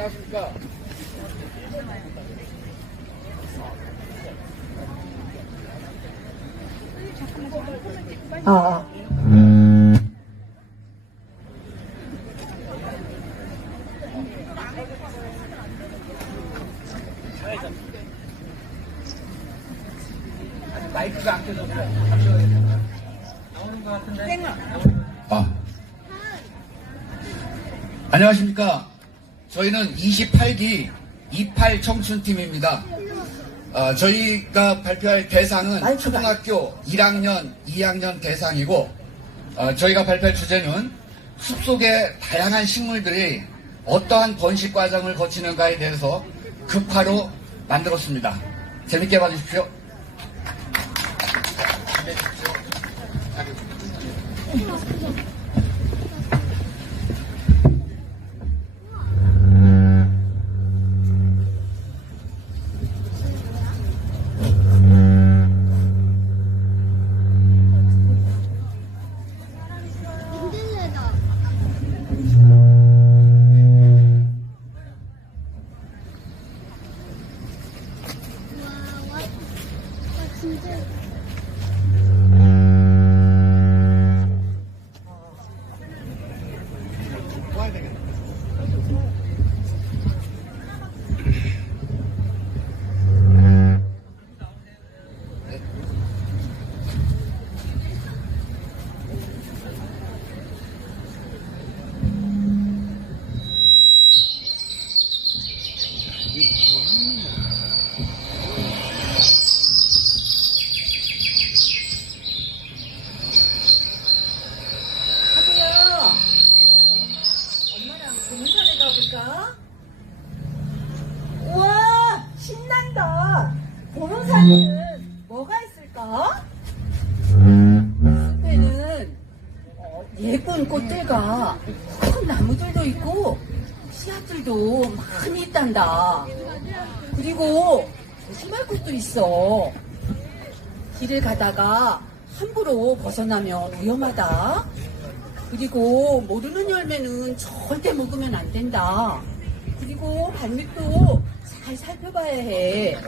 안녕하십니까. 아, 마이크가 안 켜져서 잠시만요. 나오는 것 같은데. 아. 안녕하십니까. 저희는 28기 28 청춘팀입니다. 어, 저희가 발표할 대상은 초등학교 1학년, 2학년 대상이고, 어, 저희가 발표할 주제는 숲속의 다양한 식물들이 어떠한 번식 과정을 거치는가에 대해서 극화로 만들었습니다. 재밌게 봐주십시오. 그리고 조심할 것도 있어. 길을 가다가 함부로 벗어나면 위험하다. 그리고 모르는 열매는 절대 먹으면 안 된다. 그리고 발밑도 잘 살펴봐야 해.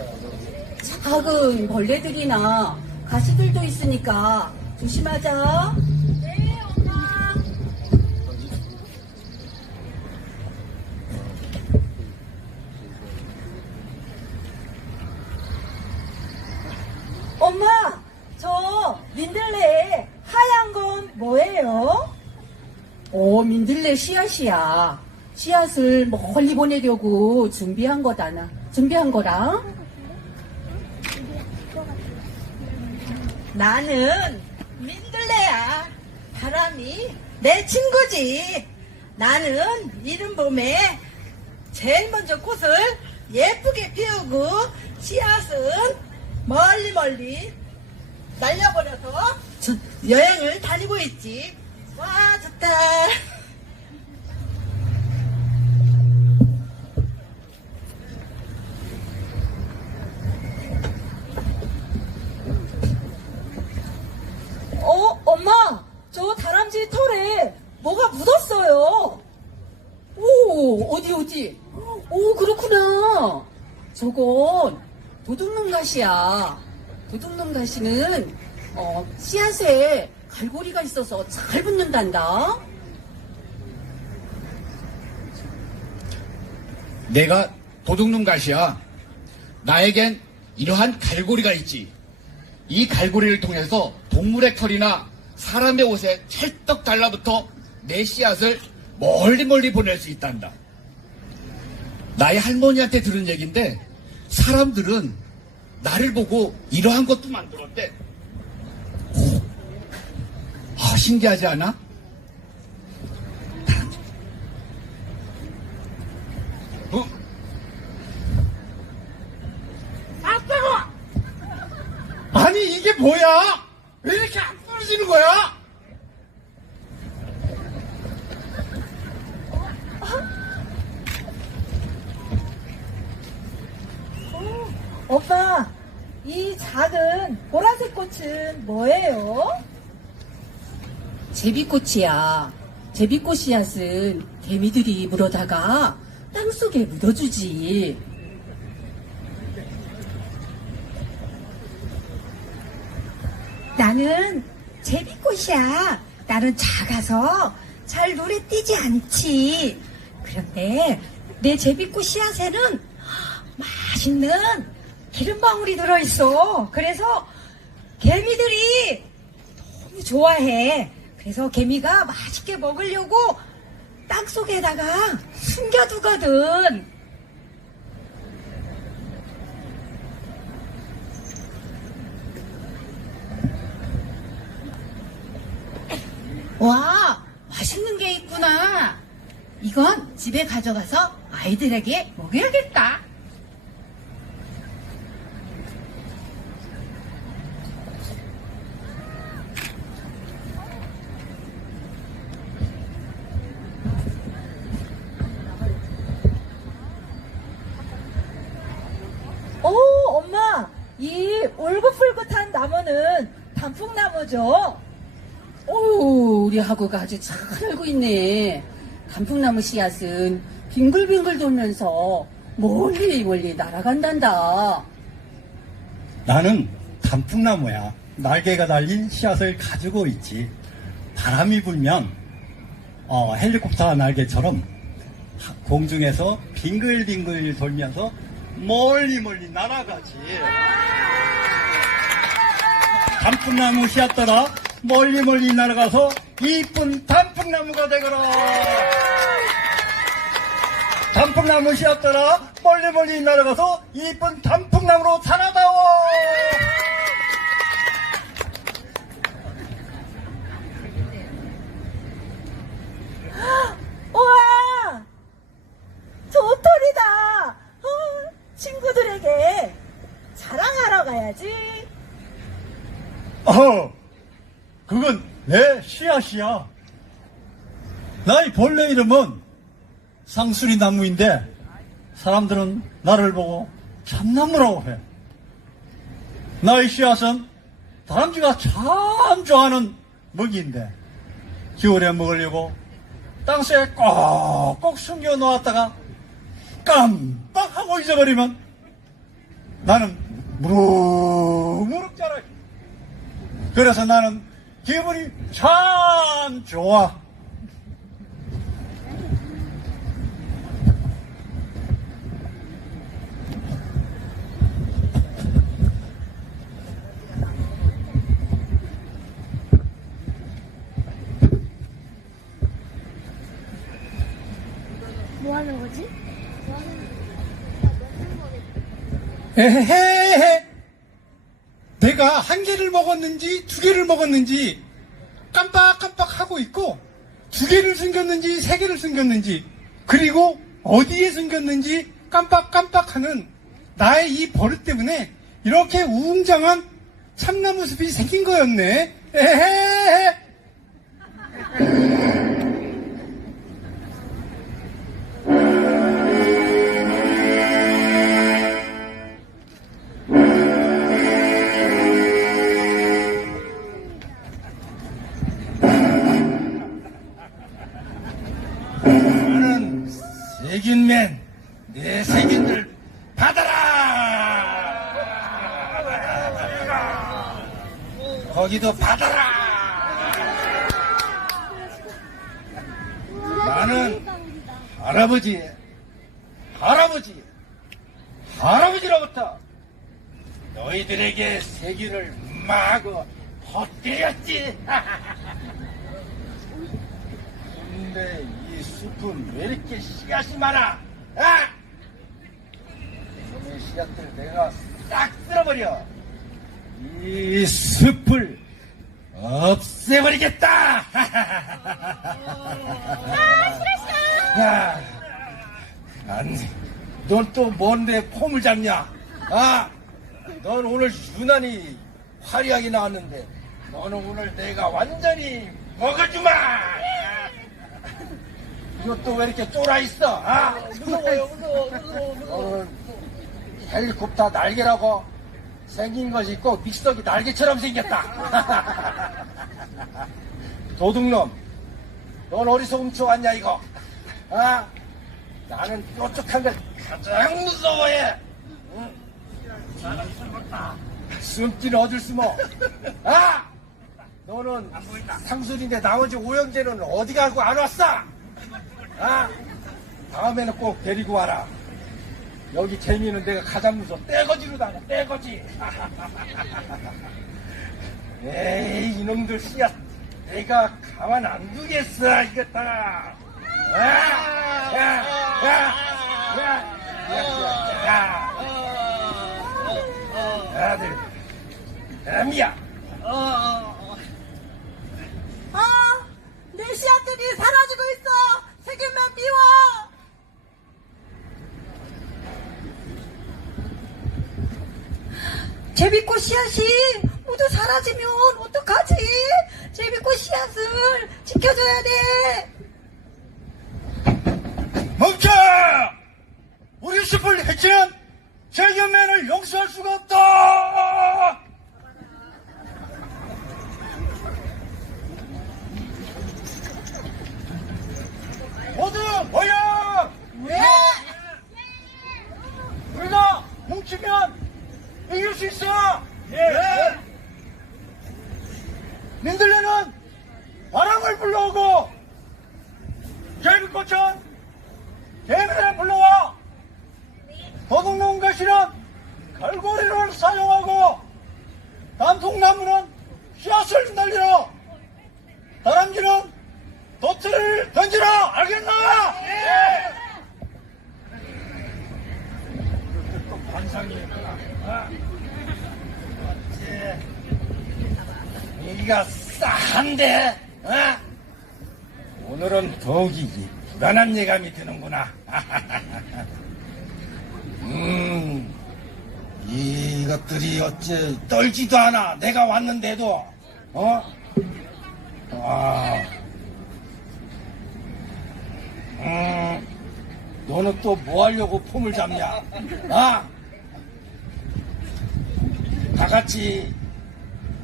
작은 벌레들이나 가시들도 있으니까 조심하자. 오, 민들레 씨앗이야. 씨앗을 멀리 보내려고 준비한 거다나. 준비한 거랑. 나는 민들레야. 바람이 내 친구지. 나는 이른 봄에 제일 먼저 꽃을 예쁘게 피우고 씨앗은 멀리 멀리 날려버려서 저- 여행을 다니고 있지. 와 좋다. 어, 엄마, 저 다람쥐 털에 뭐가 묻었어요. 오, 어디, 어디? 오, 그렇구나. 저건 가시야. 도둑놈 가시는, 어, 씨앗에 갈고리가 있어서 잘 붙는단다. 내가 도둑놈 가시야. 나에겐 이러한 갈고리가 있지. 이 갈고리를 통해서 동물의 털이나 사람의 옷에 찰떡 달라붙어 내 씨앗을 멀리 멀리 보낼 수 있단다. 나의 할머니한테 들은 얘기인데 사람들은 나를 보고 이러한 것도 만들었대. 오, 아, 신기하지 않아? 어? 아니 이게 뭐야? 왜 이렇게 안 떨어지는 거야? 오빠, 이 작은 보라색 꽃은 뭐예요? 제비꽃이야. 제비꽃 씨앗은 개미들이 물어다가 땅속에 묻어주지. 나는 제비꽃이야. 나는 작아서 잘 눈에 띄지 않지. 그런데 내 제비꽃 씨앗에는 맛있는 기름방울이 들어있어. 그래서 개미들이 너무 좋아해. 그래서 개미가 맛있게 먹으려고 땅 속에다가 숨겨두거든. 와, 맛있는 게 있구나. 이건 집에 가져가서 아이들에게 먹여야겠다. 울긋불긋한 나무는 단풍나무죠? 오, 우리 하구가 아주 잘 알고 있네. 단풍나무 씨앗은 빙글빙글 돌면서 멀리 멀리 날아간단다. 나는 단풍나무야. 날개가 달린 씨앗을 가지고 있지. 바람이 불면 어, 헬리콥터 날개처럼 하- 공중에서 빙글빙글 돌면서 멀리 멀리 날아가지. 단풍나무 씨앗 따라 멀리 멀리 날아가서 이쁜 단풍나무가 되거라. 단풍나무 씨앗 따라 멀리 멀리 날아가서 이쁜 단풍나무로 자라다오. 우와! 도토리다! 어, 친구들에게 자랑하러 가야지. 어, 그건 내 씨앗이야. 나의 본래 이름은 상수리 나무인데 사람들은 나를 보고 참나무라고 해. 나의 씨앗은 다람쥐가 참 좋아하는 먹이인데 겨울에 먹으려고 땅속에 꼭꼭 숨겨 놓았다가 깜빡하고 잊어버리면 나는 무럭무럭 자라. 그래서 나는 기분이 참 좋아. 뭐 하는 거지? 뭐 하는 거지? 에헤헤. 내가 한 개를 먹었는지 두 개를 먹었는지 깜빡깜빡 하고 있고 두 개를 숨겼는지 세 개를 숨겼는지 그리고 어디에 숨겼는지 깜빡깜빡하는 나의 이 버릇 때문에 이렇게 우웅장한 참나무 숲이 생긴 거였네. 에헤헤. 할아버지로부터 너희들에게 세균을 마구 헛들였지 근데 이 숲은 왜 이렇게 씨앗이 많아? 아! 이놈의 씨앗들 내가 싹 쓸어버려. 이 숲을 없애버리겠다! 야, 안, 넌 또 뭔데 폼을 잡냐? 아, 넌 오늘 유난히 화려하게 나왔는데, 너는 오늘 내가 완전히 먹어주마! 이것도 왜 이렇게 쫄아 있어? 아? 무서워요, 무서워, 무서워, 무서워. 헬리콥터 날개라고 생긴 것이 꼭 믹서기 날개처럼 생겼다. 도둑놈, 넌 어디서 훔쳐왔냐, 이거? 아? 나는 뾰족한 걸 가장 무서워해. 응? 나는 숨었다. 숨기는 어딜 숨어? 아! 너는 상술인데 나머지 오영재는 어디 가고 안 왔어? 아! 다음에는 꼭 데리고 와라. 여기 재미는 내가 가장 무서워. 떼거지로 다녀, 떼거지. 에이, 이놈들 씨앗. 내가 가만 안 두겠어, 이겼다. 아! 아들. 애미야. 아, 내 씨앗들이 사라지고 있어. 세균만 미워. 제비꽃 씨앗이 모두 사라지면 어떡하지? 제비꽃 씨앗을 지켜줘야 돼. 멈춰! 우리 숲을 해치는 세균맨을 용서할 수가 없다! 모두 모여! 왜? 우리가 뭉치면 이길 수 있어! 예! 민들레는 바람을 불러오고 제비꽃은 개미를 불러와 도둑놈 가시는 갈고리를 사용하고 단풍나무는 씨앗을 날리러 다람쥐는 도트를 던지라 알겠나? 또 반상이 아. 이가 싸한데, 어? 오늘은 더욱이 불안한 예감이 드는구나. 음, 이것들이 어째 떨지도 않아. 내가 왔는데도, 어? 아, 음, 너는 또 뭐 하려고 폼을 잡냐? 아? 다 같이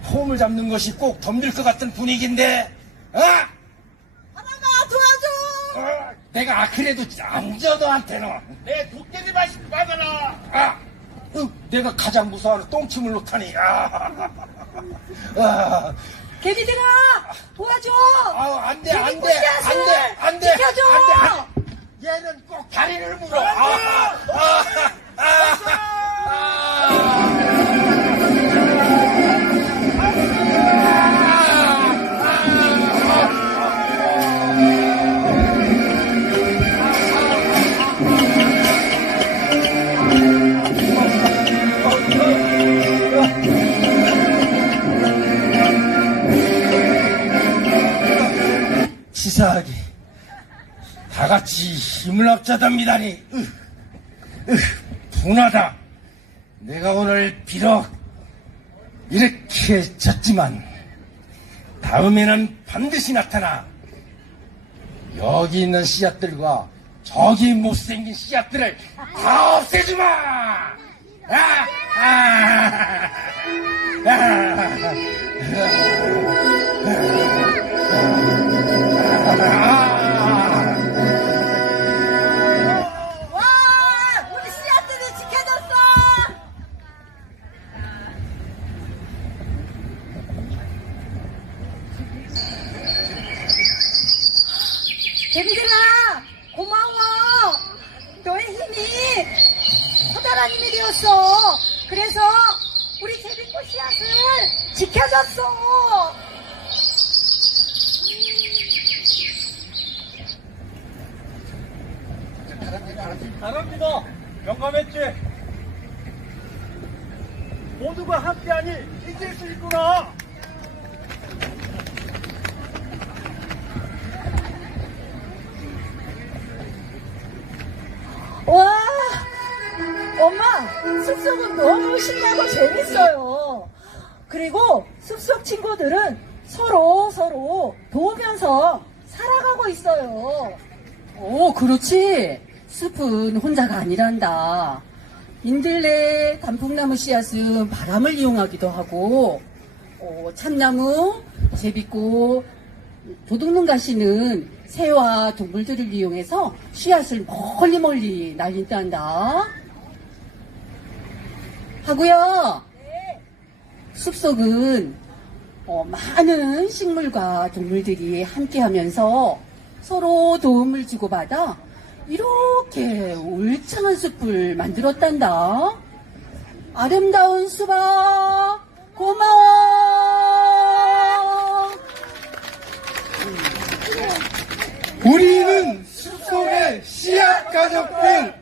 폼을 잡는 것이 꼭 덤빌 것 같은 분위기인데, 어? 하나마 도와줘. 어? 내가 그래도 안저도한테는 내 도깨비 맛이 받아라. 아, 어, 내가 가장 무서워하는 똥침을 놓다니. 아, 아, 개미들아 도와줘. 아, 안 돼, 안 돼, 안 돼, 안 돼, 지켜줘. 안 돼, 안 돼. 얘는 꼭 다리를 물어. 아, 아, 아, 아. 다 같이 힘을 으, 분하다. 내가 오늘 비록 이렇게 졌지만 다음에는 반드시 나타나 여기 있는 씨앗들과 저기 못생긴 씨앗들을 다 없애주마! 아, 아, 아. 지켜줬어. 잘합니다. 영감했지? 모두가 함께하니 이길 수 있구나. 와, 엄마, 숲속은 너무 신나고 재밌어요. 그리고 숲속 친구들은 서로 서로 도우면서 살아가고 있어요. 오, 그렇지. 숲은 혼자가 아니란다. 민들레, 단풍나무 씨앗은 바람을 이용하기도 하고, 어, 참나무, 제비꽃, 도둑놈가 씨는 새와 동물들을 이용해서 씨앗을 멀리 멀리 날린단다. 하고요. 숲속은 어, 많은 식물과 동물들이 함께 하면서 서로 도움을 주고받아 이렇게 울창한 숲을 만들었단다. 아름다운 수박 고마워. 우리는 숲속의 씨앗 가족들